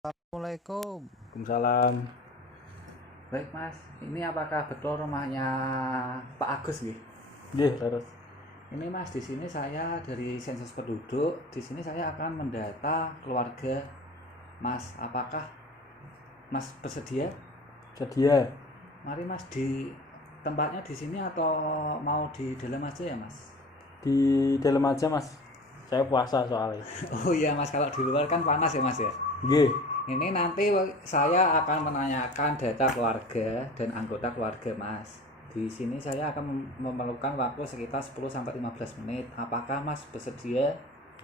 Assalamualaikum. Waalaikumsalam. Baik Mas, ini apakah betul rumahnya Pak Agus nggih? Nggih, terus. Ini Mas, di sini saya dari sensus penduduk. Di sini saya akan mendata keluarga Mas. Apakah Mas bersedia? Sedia Mari Mas, di tempatnya di sini atau mau di dalam aja ya Mas? di dalam aja, Mas. Saya puasa soalnya. Oh iya Mas, kalau di luar kan panas ya Mas ya. Nggih. Ini nanti saya akan menanyakan data keluarga dan anggota keluarga Mas. Di sini saya akan memerlukan waktu sekitar 10 sampai 15 menit. Apakah Mas bersedia?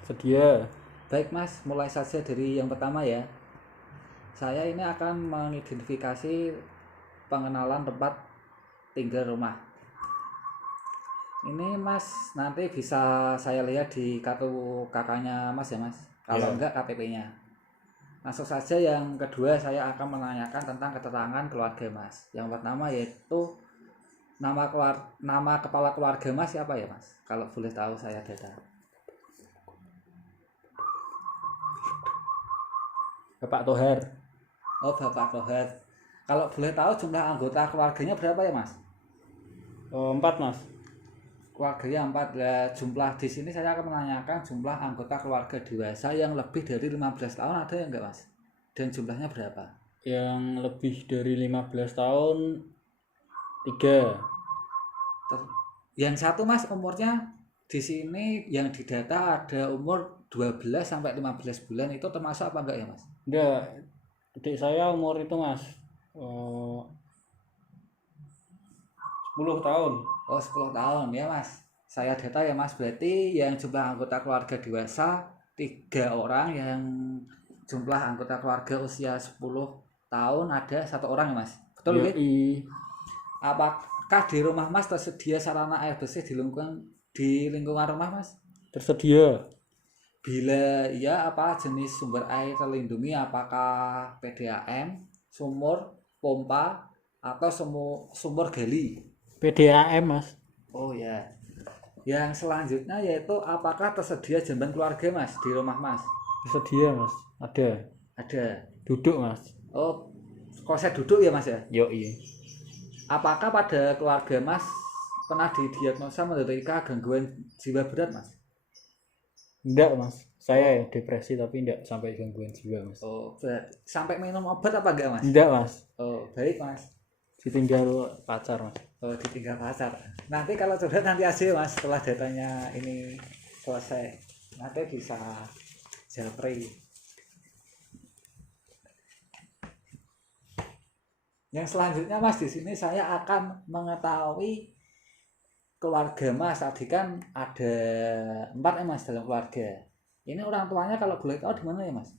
Sedia. Baik Mas, mulai saja dari yang pertama ya. Saya ini akan mengidentifikasi pengenalan tempat tinggal rumah. Ini Mas nanti bisa saya lihat di kartu kakaknya Mas ya Mas. Kalau Ya. enggak KTP-nya. Langsung saja yang kedua saya akan menanyakan tentang keterangan keluarga Mas. Yang pertama yaitu nama kepala keluarga Mas siapa ya Mas? Kalau boleh tahu saya data. Bapak Toher. Oh Bapak Tohar. Kalau boleh tahu jumlah anggota keluarganya berapa ya Mas? 4, Mas. Keluarganya 4. Lah, jumlah di sini saya akan menanyakan jumlah anggota keluarga dewasa yang lebih dari 15 tahun ada ya enggak Mas? Dan jumlahnya berapa? Yang lebih dari 15 tahun 3. Yang satu Mas umurnya di sini yang didata ada umur 12 sampai 15 bulan, itu termasuk apa enggak ya Mas? Enggak. Adik saya umur itu, Mas. 10 tahun. Oh 10 tahun ya Mas. Saya data ya Mas, berarti yang jumlah anggota keluarga dewasa 3 orang, yang jumlah anggota keluarga usia 10 tahun ada 1 orang ya Mas. Betul nggih? Yoi. Apakah di rumah Mas tersedia sarana air bersih di lingkungan rumah Mas? Tersedia. Bila iya, apa jenis sumber air terlindungi? Apakah PDAM, sumur, pompa, atau sumur gali? PDAM, Mas. Oh ya. Yang selanjutnya yaitu apakah tersedia jamban keluarga Mas di rumah Mas? Tersedia, Mas. Ada. Ada. Duduk, Mas. Oh, konsep duduk ya Mas ya? Yoi. Apakah pada keluarga Mas pernah didiagnosa menderita gangguan jiwa berat Mas? Enggak, Mas. Saya depresi tapi enggak sampai gangguan jiwa, Mas. Oh, berat. Sampai minum obat apa enggak Mas? Enggak, Mas. Oh, baik Mas. Ditinggal pacar, Mas. Oh, ditinggal pacar. Nanti kalau sudah nanti aja Mas, setelah datanya ini selesai. Nanti bisa japri. Yang selanjutnya Mas, di sini saya akan mengetahui keluarga Mas. Tadi kan ada 4 ya Mas dalam keluarga. Ini orang tuanya kalau boleh tahu di mana ya Mas?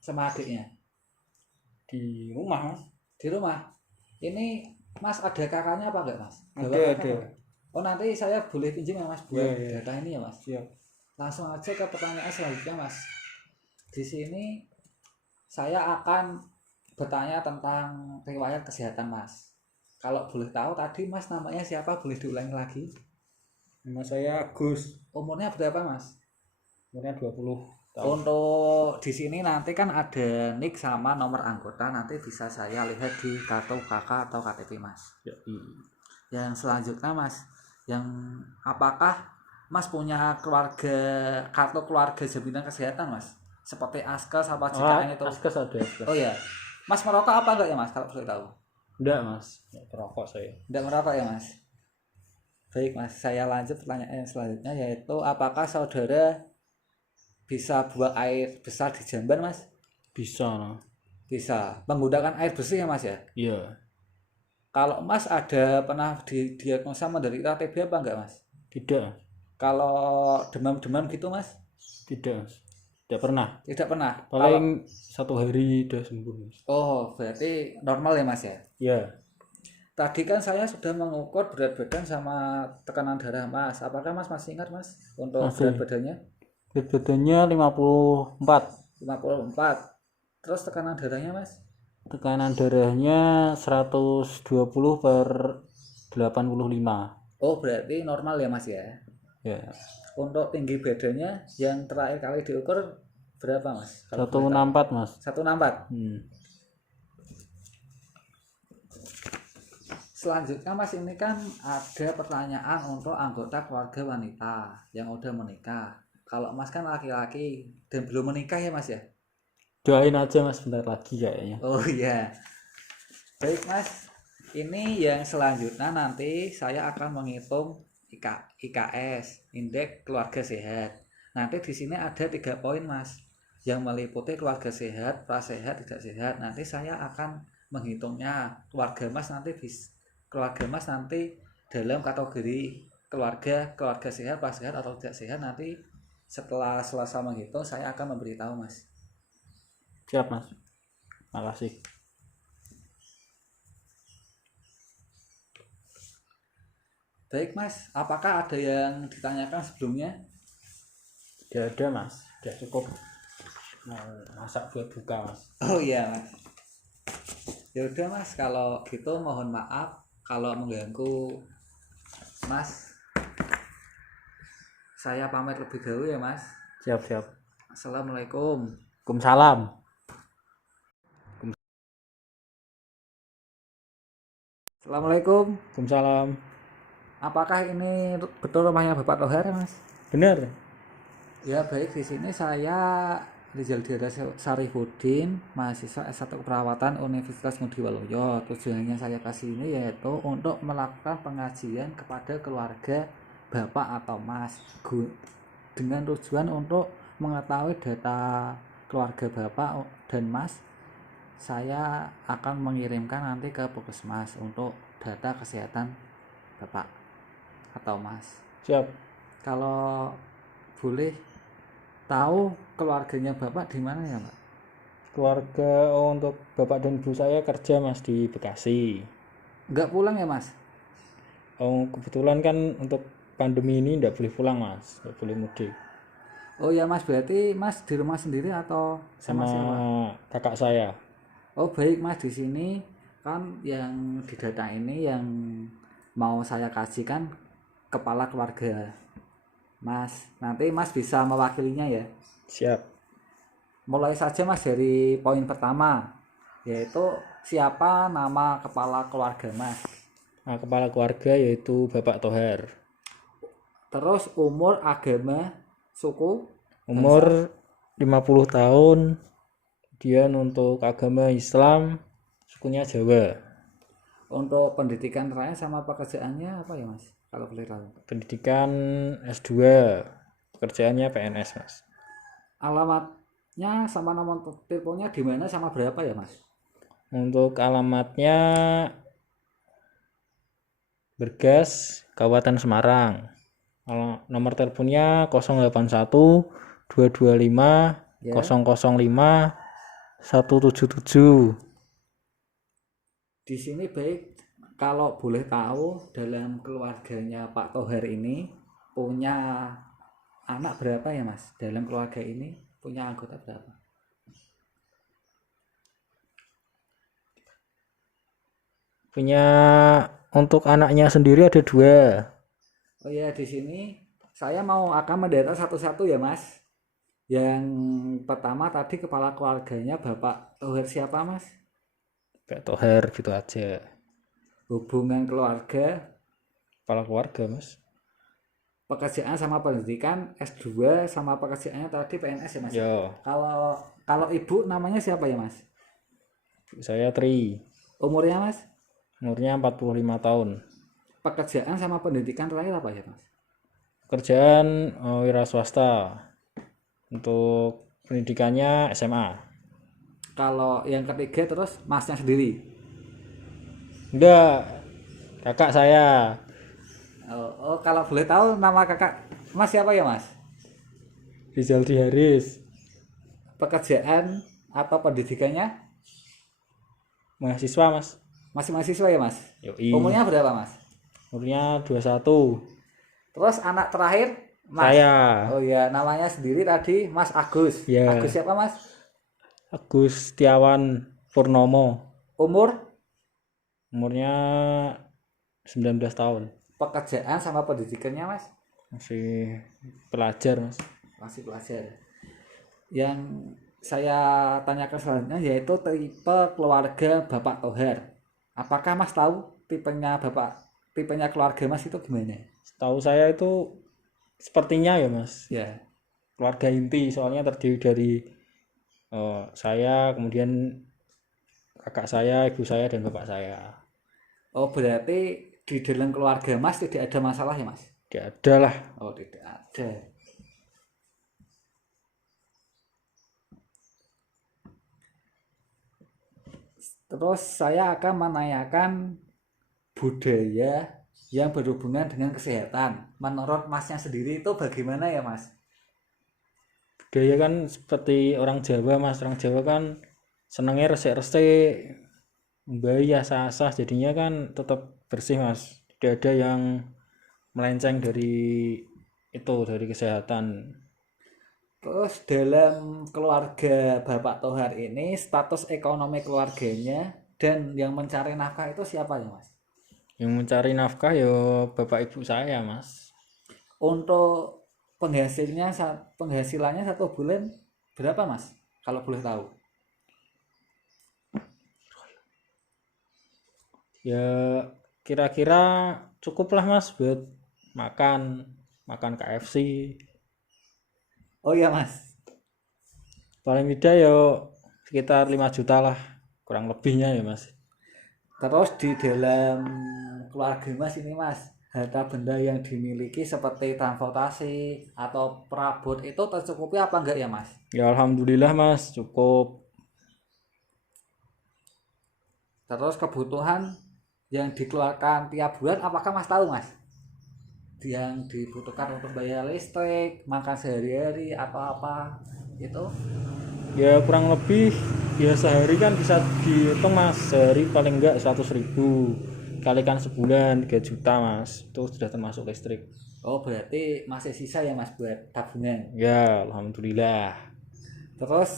Sama adiknya. Di rumah, Mas. Di rumah. Ini Mas ada kakaknya apa enggak Mas? Ada. Oh nanti saya boleh pinjam ya Mas buat Iya. data ini ya Mas. Siap. Langsung aja ke pertanyaan selanjutnya Mas. Di sini saya akan bertanya tentang riwayat kesehatan Mas. Kalau boleh tahu tadi Mas namanya siapa? Boleh diulangi lagi? Nama saya Agus. Umurnya berapa Mas? Umurnya 20 tahun. Untuk di sini nanti kan ada nick sama nomor anggota, nanti bisa saya lihat di kartu KK atau KTP Mas. Yang selanjutnya Mas, yang apakah Mas punya kartu keluarga jaminan kesehatan Mas? Seperti Askes apa JKN itu? Askes ada. Askes. Oh ya. Mas merokok apa enggak ya Mas kalau boleh tahu? Enggak, Mas. Enggak perokok saya. Enggak merokok ya Mas. Baik Mas, saya lanjut pertanyaan selanjutnya yaitu apakah saudara bisa buang air besar di jamban Mas? Bisa, no. Bisa. Menggunakan air bersih ya Mas ya? Iya. Kalau Mas ada pernah didiagnosa menderita TB apa enggak Mas? Tidak. Kalau demam-demam gitu Mas? Tidak, Mas. Tidak pernah. Tidak pernah. Paling 1 hari udah sembuh, Mas. Oh, berarti normal ya Mas ya? Iya. Tadi kan saya sudah mengukur berat badan sama tekanan darah Mas. Apakah Mas masih ingat Mas untuk Masih. berat badannya? Berat badannya 54. 54. Terus tekanan darahnya Mas? Tekanan darahnya 120 per 85. Oh, berarti normal ya Mas ya? Ya. Untuk tinggi badannya yang terakhir kali diukur berapa Mas? 164 Mas. 164. Selanjutnya Mas, ini kan ada pertanyaan untuk anggota keluarga wanita yang udah menikah. Kalau Mas kan laki-laki dan belum menikah ya Mas ya? Doain aja Mas, bentar lagi kayaknya. Oh iya. Baik Mas, ini yang selanjutnya nanti saya akan menghitung IKS, indeks keluarga sehat. Nanti di sini ada 3 poin Mas, yang meliputi keluarga sehat, prasehat, tidak sehat. Nanti saya akan menghitungnya. Keluarga Mas nanti dalam kategori keluarga sehat, prasehat atau tidak sehat. Nanti setelah selesai menghitung saya akan memberitahu Mas. Siap Mas. Makasih. Baik Mas, apakah ada yang ditanyakan sebelumnya? Tidak ada Mas, sudah cukup masak buat buka Mas. Oh iya Mas. Ya udah Mas, kalau gitu mohon maaf kalau mengganggu Mas. Saya pamit lebih dahulu ya Mas. Siap. Assalamualaikum. Waalaikumsalam. Assalamualaikum. Waalaikumsalam. Apakah ini betul rumahnya Bapak Tohar Mas? Benar. Ya baik, di sini saya Rizal Dira Sarifudin, mahasiswa S1 Keperawatan Universitas Ngudi Waluyo. Tujuannya saya kasih ini yaitu untuk melakukan pengajian kepada keluarga Bapak atau Mas dengan tujuan untuk mengetahui data keluarga Bapak dan Mas. Saya akan mengirimkan nanti ke Puskesmas untuk data kesehatan Bapak atau Mas. Siap. Kalau boleh tahu keluarganya Bapak di mana ya Pak? Keluarga untuk Bapak dan Ibu saya kerja Mas di Bekasi. Enggak pulang ya Mas? Kebetulan kan untuk pandemi ini enggak boleh pulang Mas, enggak boleh mudik. Oh ya Mas, berarti Mas di rumah sendiri atau sama siapa? Kakak saya. Oh baik Mas, di sini kan yang di data ini yang mau saya kasihkan kepala keluarga Mas. Nanti Mas bisa mewakilinya ya. Siap. Mulai saja Mas dari poin pertama, yaitu siapa nama kepala keluarga Mas. Nah, kepala keluarga yaitu Bapak Tohar. Terus umur, agama, suku, Umur 50 tahun. Kemudian untuk agama Islam, sukunya Jawa. Untuk pendidikan terakhir sama pekerjaannya apa ya Mas? Kalau boleh tahu. Pendidikan S2, pekerjaannya PNS Mas. Alamatnya sama nomor teleponnya di mana sama berapa ya Mas? Untuk alamatnya Bergas, Kabupaten Semarang. Nomor teleponnya 081 225 005 177. Di sini baik, kalau boleh tahu dalam keluarganya Pak Tohar ini punya anak berapa ya Mas? Dalam keluarga ini punya anggota berapa? Punya untuk anaknya sendiri ada 2. Oh ya, di sini saya akan mendata satu-satu ya Mas. Yang pertama tadi kepala keluarganya Bapak Tohar siapa Mas? Pak Tohar gitu aja. Hubungan keluarga, Kepala keluarga Mas. pekerjaan sama pendidikan S2 sama pekerjaannya tadi PNS ya Mas. Yo. Kalau ibu namanya siapa ya Mas? Saya Tri. Umurnya Mas? Umurnya 45 tahun. Pekerjaan sama pendidikan terakhir apa ya Mas? Pekerjaan wira swasta. Untuk pendidikannya SMA. Kalau yang ketiga terus Masnya sendiri? Enggak, kakak saya. Oh, kalau boleh tahu nama kakak Mas siapa ya Mas? Rizal Haris. Pekerjaan atau pendidikannya? Mahasiswa Mas. Masih mahasiswa ya Mas? Yoi. Umurnya berapa Mas? Umurnya 21. Terus anak terakhir Mas? Saya. Oh ya, namanya sendiri tadi Mas Agus. Ya. Agus siapa Mas? Agus Setiawan Purnomo. Umurnya 19 tahun. Pekerjaan sama pendidikannya Mas? Masih pelajar Mas. Masih pelajar. Yang saya tanyakan selanjutnya yaitu tipe keluarga Bapak Tohar. Apakah Mas tahu tipenya keluarga Mas itu gimana? Setahu saya itu sepertinya ya Mas, Ya. keluarga inti, soalnya terdiri dari saya, kemudian kakak saya, ibu saya, dan bapak saya. Oh, berarti di dalam keluarga Mas tidak ada masalah ya Mas? Tidak ada lah. Oh, tidak ada. Terus saya akan menanyakan budaya yang berhubungan dengan kesehatan. Menurut Masnya sendiri itu bagaimana ya Mas? Budaya kan seperti orang Jawa Mas, orang Jawa kan senangnya resik-resik, mbaya sah-sah, jadinya kan tetap bersih Mas. Tidak ada yang melenceng dari itu, dari kesehatan. Terus dalam keluarga Bapak Tohar ini status ekonomi keluarganya dan yang mencari nafkah itu siapa ya Mas? Yang mencari nafkah ya bapak ibu saya Mas. Untuk penghasilannya 1 bulan berapa Mas? Kalau boleh tahu. Ya kira-kira cukup lah Mas buat makan KFC. Oh iya Mas. Paling tidak ya sekitar 5 juta lah, kurang lebihnya ya Mas. Terus di dalam keluarga Mas ini Mas, harta benda yang dimiliki seperti transportasi atau perabot itu tercukupi apa enggak ya Mas? Ya alhamdulillah Mas, cukup. Terus kebutuhan yang dikeluarkan tiap bulan apakah Mas tahu Mas? Yang dibutuhkan untuk bayar listrik, makan sehari-hari atau apa itu? Ya kurang lebih ya sehari kan bisa dihitung Mas, sehari paling enggak 100.000, kalikan sebulan 3 juta Mas, itu sudah termasuk listrik. Oh berarti masih sisa ya Mas buat tabungan? Ya alhamdulillah. Terus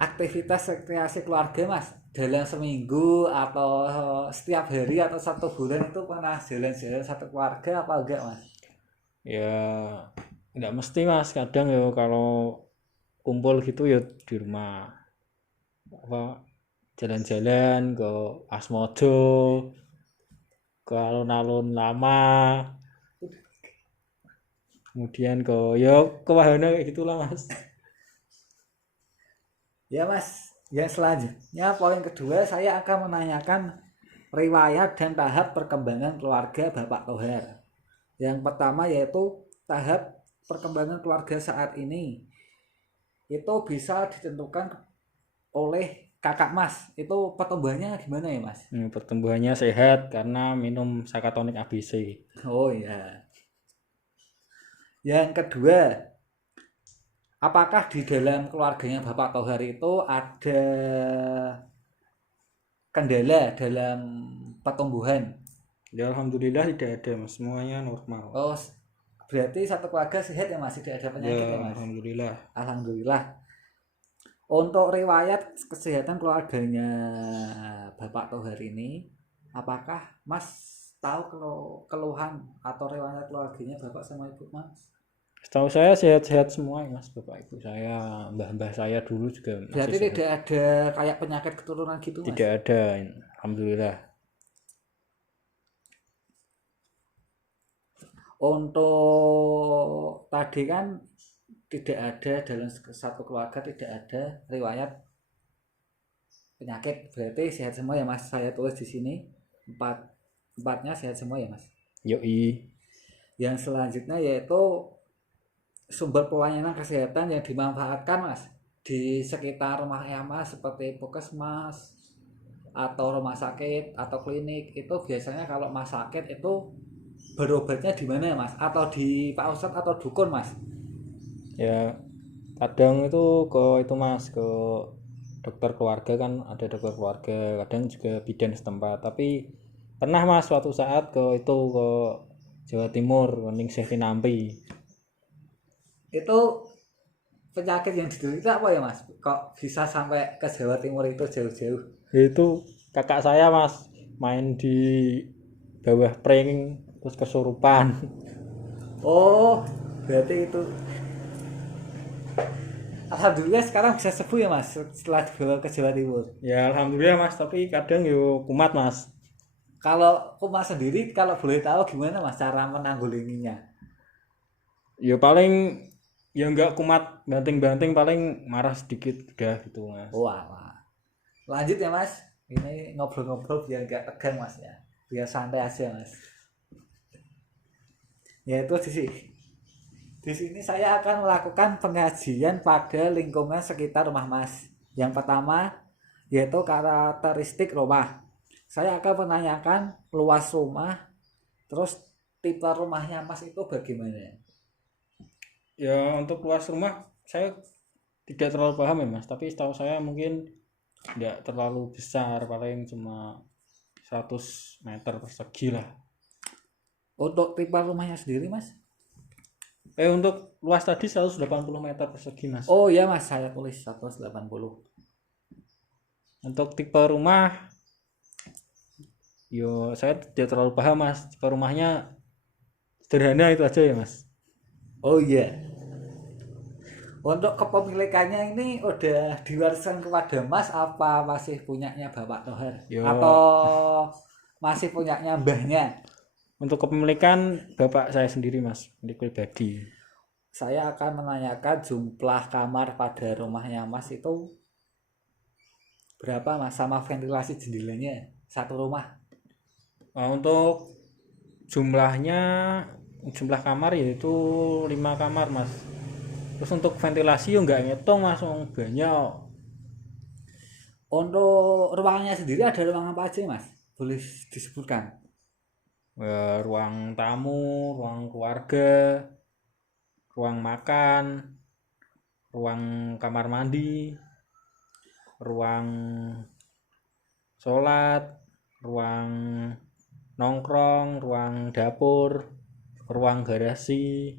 aktivitas rekreasi keluarga Mas dalam seminggu atau setiap hari atau 1 bulan itu pernah jalan-jalan satu keluarga apa enggak Mas? Ya enggak mesti Mas, kadang ya kalau kumpul gitu ya di rumah, apa jalan-jalan ke Asmojo, ke alun-alun lama, kemudian ke wahana kayak gitulah Mas. Ya Mas, yang selanjutnya poin kedua saya akan menanyakan riwayat dan tahap perkembangan keluarga Bapak Tohar. Yang pertama yaitu tahap perkembangan keluarga saat ini. Itu bisa ditentukan oleh kakak Mas. Itu pertumbuhannya gimana ya Mas? Pertumbuhannya sehat karena minum Sakatonik ABC. Oh iya. Yang kedua, apakah di dalam keluarganya Bapak Tohar itu ada kendala dalam pertumbuhan? Ya alhamdulillah tidak ada Mas, semuanya normal. Oh, berarti satu keluarga sehat ya Mas, tidak ada penyakit ya Mas? Alhamdulillah. Alhamdulillah. Untuk riwayat kesehatan keluarganya Bapak Tohar ini, apakah Mas tahu keluhan atau riwayat keluarganya Bapak sama Ibu Mas? Setahu saya sehat-sehat semua ya Mas, bapak ibu saya, mbah-mbah saya dulu juga masih Berarti sehat. tidak ada kayak penyakit keturunan gitu Mas? Tidak ada, alhamdulillah. Untuk tadi kan tidak ada dalam satu keluarga tidak ada riwayat penyakit, berarti sehat semua ya Mas. Saya tulis di sini empatnya sehat semua ya Mas. Yoi. Yang selanjutnya yaitu sumber pelayanan kesehatan yang dimanfaatkan Mas di sekitar rumah Mas seperti puskesmas atau rumah sakit atau klinik. Itu biasanya kalau Mas sakit itu berobatnya di mana ya Mas? Atau di Pak Ustadz atau dukun Mas? Ya kadang itu ke itu Mas, ke dokter keluarga, kan ada dokter keluarga, kadang juga bidan setempat. Tapi pernah Mas suatu saat ke Jawa Timur, Ningsih Tinampi. Itu penyakit yang diderita apa ya Mas? Kok bisa sampai ke Jawa Timur itu jauh-jauh? Itu kakak saya Mas, main di bawah pring terus kesurupan. Oh, berarti itu Alhamdulillah sekarang bisa sembuh ya mas setelah dibawa ke Jawa Timur. Ya alhamdulillah mas, tapi kadang yo kumat mas. Kalau kumat sendiri kalau boleh tahu gimana mas cara menanggulanginya? Ya paling ya nggak kumat banting-banting, paling marah sedikit udah gitu mas. Wah, lanjut ya mas. Ini ngobrol-ngobrol biar nggak tegang mas ya, biar santai aja mas. Ya itu di sini saya akan melakukan pengajian pada lingkungan sekitar rumah mas. Yang pertama yaitu karakteristik rumah. Saya akan menanyakan luas rumah, terus tipe rumahnya mas itu bagaimana? Ya untuk luas rumah saya tidak terlalu paham ya mas, tapi setahu saya mungkin tidak terlalu besar, paling cuma 100 meter persegi lah. Untuk tipe rumahnya sendiri mas? Untuk luas tadi 180 meter persegi mas. Oh iya mas, saya tulis 180. Untuk tipe rumah, yo saya tidak terlalu paham mas. Tipe rumahnya sederhana itu aja ya mas. Oh iya. Untuk kepemilikannya ini udah diwariskan kepada mas apa masih punyanya Bapak Tohar? Yo, Atau masih punyanya mbahnya? untuk kepemilikan bapak saya sendiri mas, milik pribadi. Saya akan menanyakan jumlah kamar pada rumahnya mas itu berapa mas, sama ventilasi jendelanya satu rumah. Untuk jumlah kamar yaitu 5 kamar mas. Terus untuk ventilasi yo nggak ngitung mas, banyak. Untuk ruangannya sendiri ada ruang apa aja mas? Boleh disebutkan? Ruang tamu, ruang keluarga, ruang makan, ruang kamar mandi, ruang sholat, ruang nongkrong, ruang dapur, ruang garasi.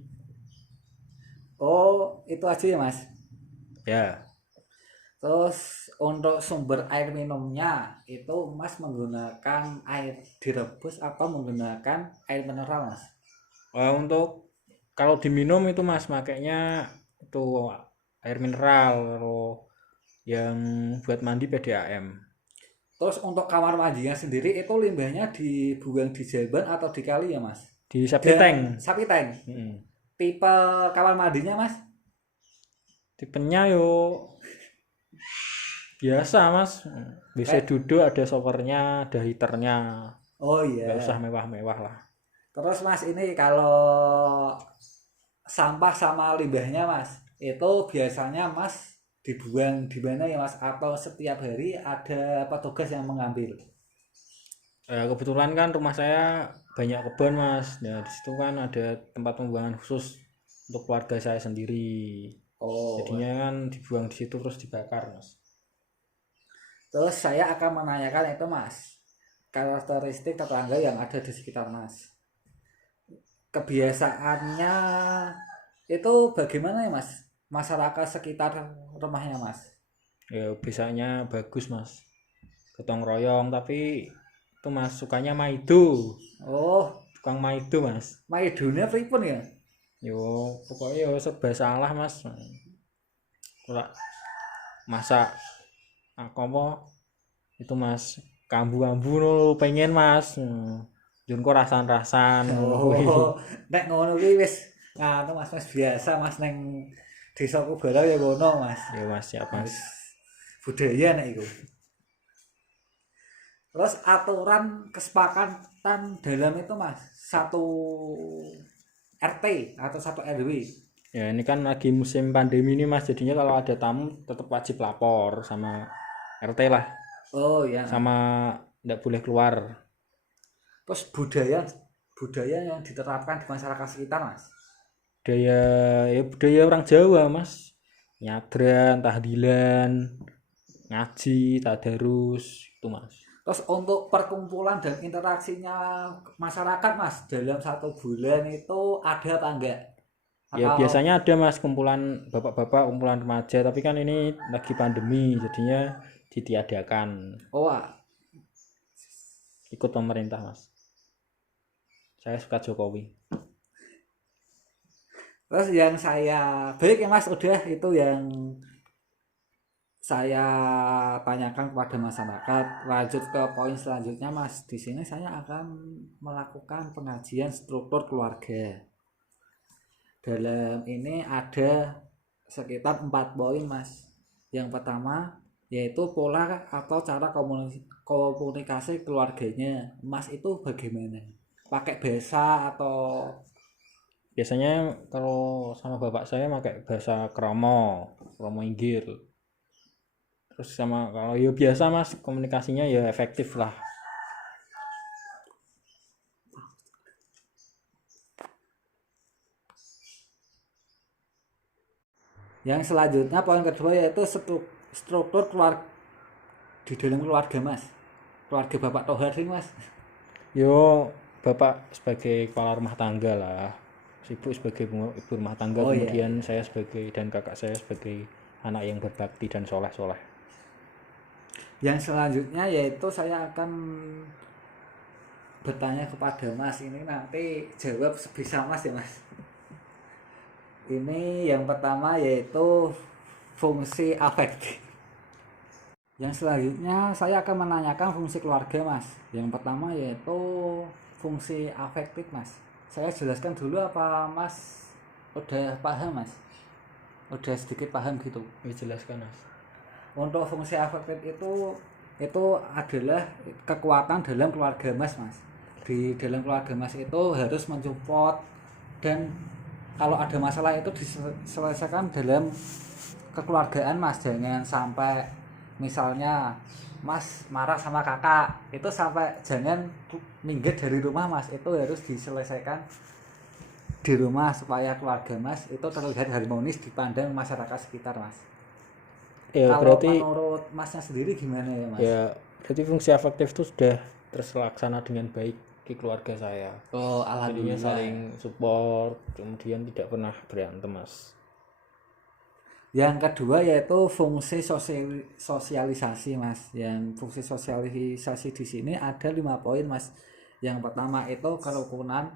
Oh itu aja ya mas. Ya, Terus untuk sumber air minumnya itu mas menggunakan air direbus atau menggunakan air mineral mas? untuk kalau diminum itu mas makanya itu air mineral, kalau yang buat mandi PDAM. Terus untuk kamar mandinya sendiri itu limbahnya dibuang di jamban atau di kali ya mas? Di septic tank. Sapi tank. Tipe kamar mandinya mas? Tipenya yo biasa mas, bisa duduk, ada showernya, ada heaternya. Oh iya. Nggak usah mewah-mewah lah. Terus mas ini kalau sampah sama limbahnya mas itu biasanya mas dibuang di mana ya mas, atau setiap hari ada petugas yang mengambil? Kebetulan kan rumah saya banyak kebun mas, nah disitu kan ada tempat pembuangan khusus untuk keluarga saya sendiri. Jadinya kan dibuang di situ terus dibakar mas. Terus saya akan menanyakan itu mas, karakteristik tetangga yang ada di sekitar mas, kebiasaannya itu bagaimana ya mas, masyarakat sekitar rumahnya mas? Ya biasanya bagus mas, gotong royong, tapi itu mas sukanya maido. Oh Tukang maido mas. maidonya pripun ya? Yo pokoknya yo serba salah mas. Kalau masak apa itu mas, kambu-kambu no pengen mas, jun kok rasan-rasan. Nek ngono kuwi wis nganu mas, biasa mas neng desaku barang ya ngono mas. Ya mas, siap mas. Budaya nek iku. Terus aturan kesepakatan dalam itu mas, satu RT atau satu RW? Ya ini kan lagi musim pandemi ini mas, jadinya kalau ada tamu tetap wajib lapor sama RT lah. Oh ya. Sama nggak boleh keluar. Terus budaya yang diterapkan di masyarakat sekitar mas? Budaya orang Jawa mas, nyadran, tahlilan, ngaji, tadarus itu mas. Terus untuk perkumpulan dan interaksinya masyarakat mas dalam satu bulan itu ada apa enggak? Ya biasanya ada mas, kumpulan bapak-bapak, kumpulan remaja, tapi kan ini lagi pandemi jadinya ditiadakan. Ikut pemerintah mas. Saya suka Jokowi. Terus yang saya baik ya Mas, udah itu yang saya tanyakan kepada masyarakat. Lanjut ke poin selanjutnya Mas. Di sini saya akan melakukan pengajian struktur keluarga. Dalam ini ada sekitar 4 poin Mas. Yang pertama yaitu pola atau cara komunikasi keluarganya. Mas itu bagaimana? Pakai bahasa atau Biasanya kalau sama bapak saya pakai bahasa kromo inggil. Terus sama kalau ya biasa Mas, komunikasinya ya efektif lah. yang selanjutnya poin kedua yaitu struktur keluarga di dalam keluarga Mas. Keluarga Bapak Tohar sih Mas. Yo, bapak sebagai kepala rumah tangga lah, ibu sebagai ibu rumah tangga, kemudian saya sebagai dan kakak saya sebagai anak yang berbakti dan soleh. Yang selanjutnya yaitu saya akan bertanya kepada Mas, ini nanti jawab sebisa Mas ya Mas. Ini yang pertama yaitu fungsi afektif. Yang selanjutnya saya akan menanyakan fungsi keluarga Mas. Yang pertama yaitu fungsi afektif Mas. Saya jelaskan dulu apa Mas udah paham Mas? Udah sedikit paham gitu. Jelaskan Mas. Untuk fungsi afektif itu adalah kekuatan dalam keluarga Mas. Di dalam keluarga Mas itu harus mensupport, dan kalau ada masalah itu diselesaikan dalam kekeluargaan Mas. Jangan sampai misalnya Mas marah sama kakak, itu sampai jangan minggir dari rumah Mas. Itu harus diselesaikan di rumah supaya keluarga Mas itu terlihat harmonis dipandang masyarakat sekitar Mas. Ya, kalau berarti menurut Masnya sendiri gimana ya Mas? Ya berarti fungsi afektif itu sudah terlaksana dengan baik di keluarga saya. Oh alhamdulillah. Jadinya saling support, kemudian tidak pernah berantem Mas. Yang kedua yaitu fungsi sosialisasi Mas. Yang fungsi sosialisasi di sini ada 5 poin Mas. Yang pertama itu kerukunan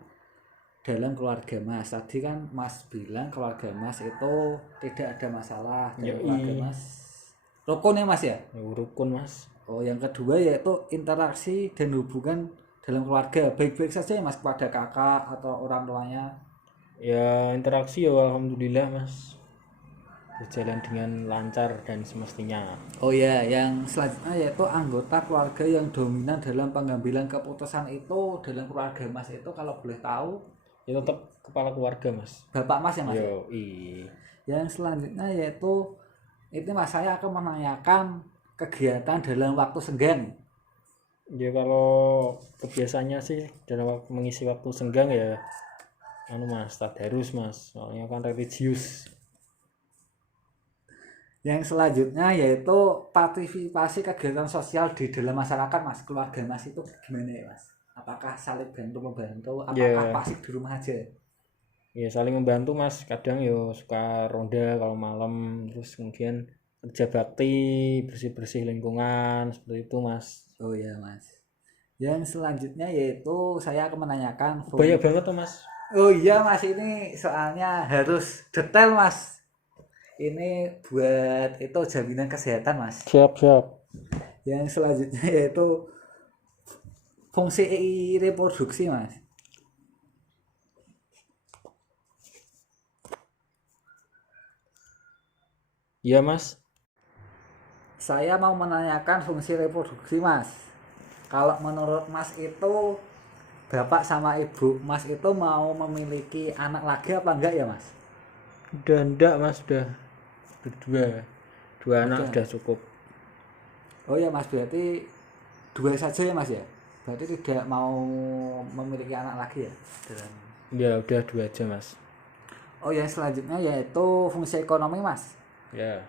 dalam keluarga Mas. Tadi kan Mas bilang keluarga Mas itu tidak ada masalah dalam keluarga Mas. Rukun ya Mas ya? Rukun Mas. Oh, yang kedua yaitu interaksi dan hubungan dalam keluarga. Baik-baik saja ya Mas kepada kakak atau orang tuanya? Ya interaksi ya alhamdulillah Mas, berjalan dengan lancar dan semestinya. Oh ya, yang selanjutnya yaitu anggota keluarga yang dominan dalam pengambilan keputusan itu dalam keluarga Mas itu kalau boleh tahu? Ya tetap kepala keluarga Mas. Bapak Mas ya Mas? Yang selanjutnya yaitu itu Mas, saya akan menanyakan kegiatan dalam waktu senggang. Ya kalau kebiasaannya sih dalam mengisi waktu senggang ya Mas, tadarus Mas, soalnya kan religius. Yang selanjutnya yaitu partisipasi kegiatan sosial di dalam masyarakat Mas. Keluarga Mas itu gimana ya Mas? Apakah saling bantu-membantu? Apakah pasif di rumah aja? Ya saling membantu Mas, kadang yo suka ronda kalau malam, terus kemudian kerja bakti, bersih-bersih lingkungan, seperti itu Mas. Oh ya Mas. Yang selanjutnya yaitu saya akan menanyakan banyak banget tuh Mas. Oh iya Mas, ini soalnya harus detail Mas. Ini buat itu jaminan kesehatan Mas. Siap. Yang selanjutnya yaitu fungsi reproduksi Mas. Iya Mas. Saya mau menanyakan fungsi reproduksi Mas. Kalau menurut Mas itu bapak sama ibu Mas itu mau memiliki anak lagi apa enggak ya Mas? Udah enggak Mas, udah dua anak udah cukup. Oh ya Mas, berarti 2 saja ya Mas ya? Berarti tidak mau memiliki anak lagi ya? Ya udah 2 aja Mas. Oh yang selanjutnya yaitu fungsi ekonomi Mas. Ya.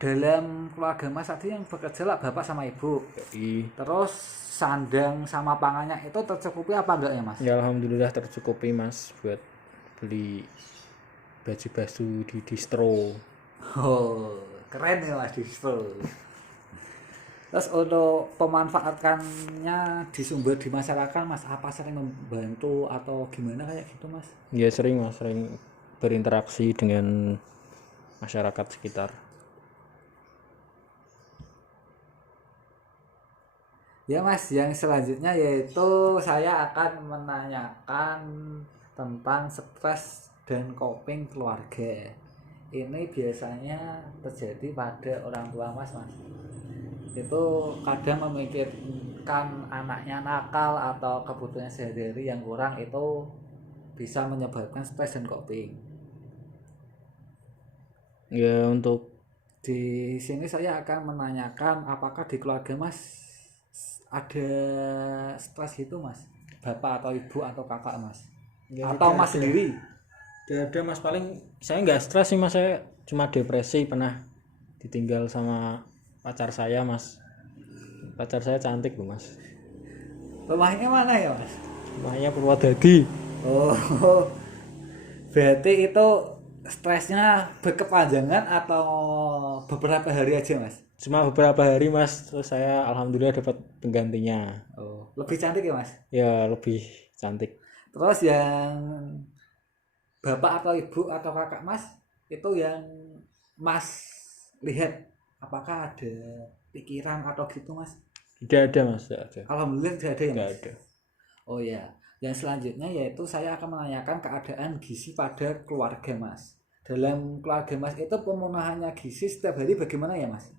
Dalam keluarga Mas tadi yang bekerja lah bapak sama ibu. Terus sandang sama pangannya itu tercukupi apa enggak ya Mas? Ya alhamdulillah tercukupi Mas, buat beli baju di distro. Oh keren ya Mas, distro. Terus untuk pemanfaatannya di sumber di masyarakat mas, apa sering membantu atau gimana kayak gitu mas? Ya sering mas, sering berinteraksi dengan masyarakat sekitar. Ya mas, yang selanjutnya yaitu saya akan menanyakan tentang stres dan coping keluarga. Ini biasanya terjadi pada orang tua mas. Itu kadang memikirkan anaknya nakal atau kebutuhan sehari-hari yang kurang, itu bisa menyebabkan stres dan coping. Ya untuk Di sini saya akan menanyakan apakah di keluarga mas ada stres itu mas, bapak atau ibu atau kakak mas, ya, atau mas ada. sendiri? Tidak ada mas, paling saya nggak stres sih mas, saya cuma depresi pernah ditinggal sama pacar saya mas. Pacar saya cantik loh mas. Rumahnya mana ya mas? Rumahnya Purwodadi. Oh, berarti itu stresnya berkepanjangan atau beberapa hari aja mas? Cuma beberapa hari mas, terus saya alhamdulillah dapat penggantinya. Oh, lebih cantik ya mas? Ya lebih cantik. Terus yang bapak atau ibu atau kakak mas itu yang mas lihat, apakah ada pikiran atau gitu mas? Tidak ada mas, tidak ada. Alhamdulillah tidak ada ya Tidak mas? ada. Oh ya, yang selanjutnya yaitu saya akan menanyakan keadaan gizi pada keluarga mas. Dalam keluarga mas itu pemenuhannya gizi setiap hari bagaimana ya mas?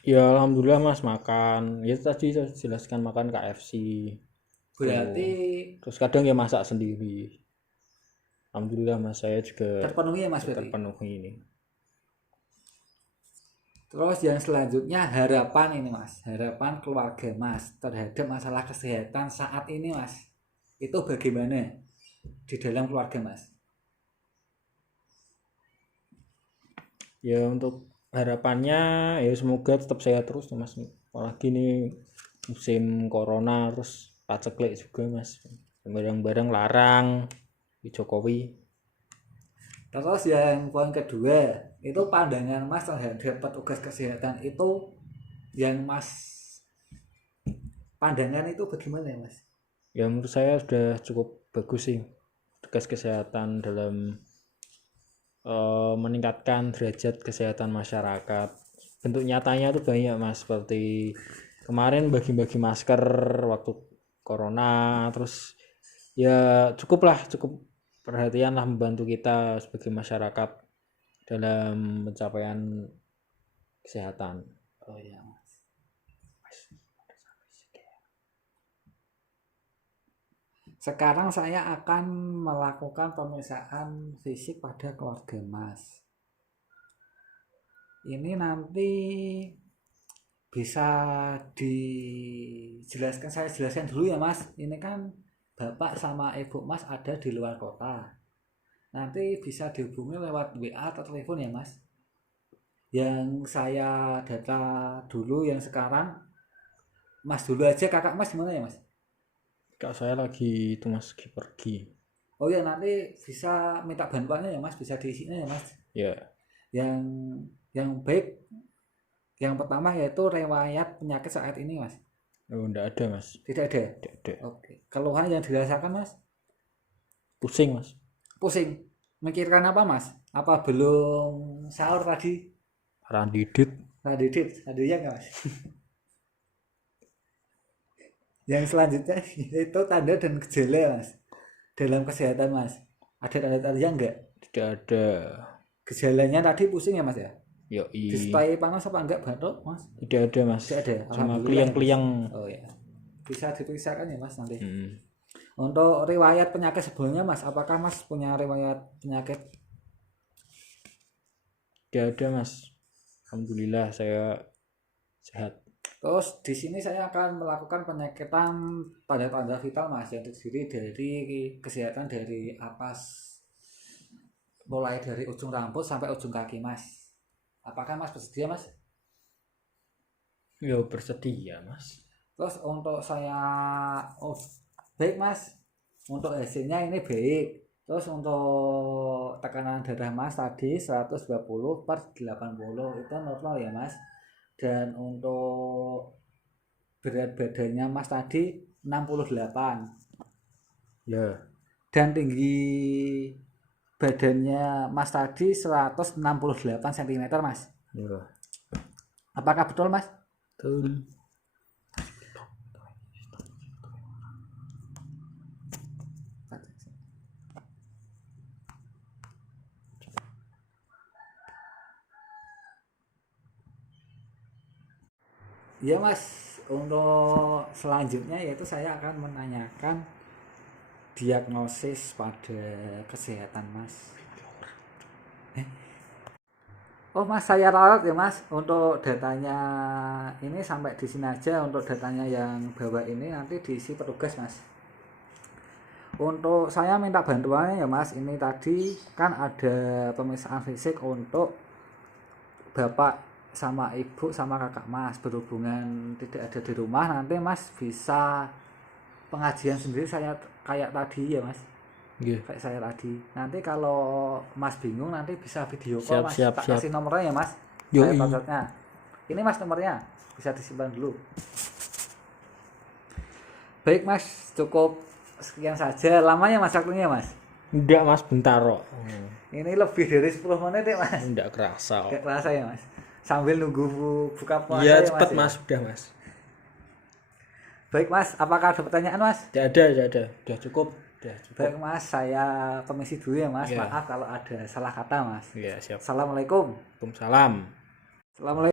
Ya alhamdulillah mas, makan ya tadi saya jelaskan, makan KFC. Berarti Terus kadang ya masak sendiri. Alhamdulillah mas, saya juga terpenuhi ya mas berarti? terpenuhi ini. Terus yang selanjutnya harapan ini mas, harapan keluarga mas terhadap masalah kesehatan saat ini mas, itu bagaimana di dalam keluarga mas? Ya untuk harapannya ya semoga tetap sehat terus mas, apalagi ini musim corona, terus paceklik juga mas, barang-barang larang di Jokowi. Terus yang poin kedua itu pandangan mas terhadap petugas kesehatan itu, yang mas pandangan itu bagaimana ya mas? Ya menurut saya sudah cukup bagus sih petugas kesehatan dalam meningkatkan derajat kesehatan masyarakat. Bentuk nyatanya itu banyak mas, seperti kemarin bagi-bagi masker waktu corona, terus ya cukup perhatian lah, membantu kita sebagai masyarakat dalam pencapaian kesehatan. Oh ya. Sekarang saya akan melakukan pemeriksaan fisik pada keluarga mas. Ini nanti bisa dijelaskan, saya jelaskan dulu ya mas. Ini kan bapak sama ibu mas ada di luar kota. Nanti bisa dihubungi lewat WA atau telepon ya mas. Yang saya data dulu yang sekarang, mas dulu aja, kakak mas gimana ya mas? Kak saya lagi itu mas, lagi pergi. Oh ya, nanti bisa minta bantuannya ya mas, bisa diisinya ya mas. Ya. Yang baik, yang pertama yaitu riwayat penyakit saat ini mas. Oh enggak ada mas. Tidak ada. Tidak ada. Oke. Keluhan yang dirasakan mas? Pusing mas. Pusing. Mikirkan apa mas? Apa belum sahur tadi? Randidit. Randidit, ya nggak mas? Yang selanjutnya itu tanda dan gejala mas dalam kesehatan mas. Ada tanda-tanda enggak? Tidak ada. Gejalanya tadi pusing ya mas ya? Yoi. Disertai panas apa enggak batuk mas? Tidak ada mas. Tidak ada. Cuma kliang-kliang. Oh ya. Bisa diperiksakan ya mas nanti. Untuk riwayat penyakit sebelumnya mas, apakah mas punya riwayat penyakit? Tidak ada mas. Alhamdulillah saya sehat. Terus di sini saya akan melakukan penyakitan tanda-tanda vital mas yang terdiri dari kesehatan dari atas, mulai dari ujung rambut sampai ujung kaki mas. Apakah mas bersedia mas? Ya bersedia mas. Terus untuk saya, baik mas, untuk hasilnya ini baik. Terus untuk tekanan darah mas tadi 120/80 itu normal ya mas. Dan untuk berat badannya Mas tadi 68. Ya. Dan tinggi badannya Mas tadi 168 cm Mas. Ya. Apakah betul Mas? Betul. Ya Mas, untuk selanjutnya yaitu saya akan menanyakan diagnosis pada kesehatan Mas. Oh Mas, saya ralat ya Mas. Untuk datanya ini sampai di sini aja. Untuk datanya yang bawah ini nanti diisi petugas Mas. Untuk saya minta bantuannya ya Mas. Ini tadi kan ada pemeriksaan fisik untuk Bapak sama Ibu sama kakak Mas. Berhubungan tidak ada di rumah, nanti Mas bisa pengajian sendiri saya kayak tadi ya Mas. Kayak saya tadi. Nanti kalau Mas bingung nanti bisa video call Mas. Tak kasih nomornya ya Mas. Saya passwordnya. Ini Mas nomornya. Bisa disimpan dulu. Baik Mas, cukup sekian saja. Lamanya Mas waktunya Mas? Enggak Mas, bentar kok. Ini lebih dari 10 menit ya Mas? Enggak kerasa kok. Enggak kerasa ya Mas? Sambil nunggu buka puasa ya Mas. Cepet Mas, udah Mas. Baik Mas, apakah ada pertanyaan Mas? Tidak ada. Udah cukup. Baik Mas, saya permisi dulu ya Mas. Ya. Maaf kalau ada salah kata Mas. Iya, siap. Assalamualaikum. Waalaikumsalam. Assalamualaikum.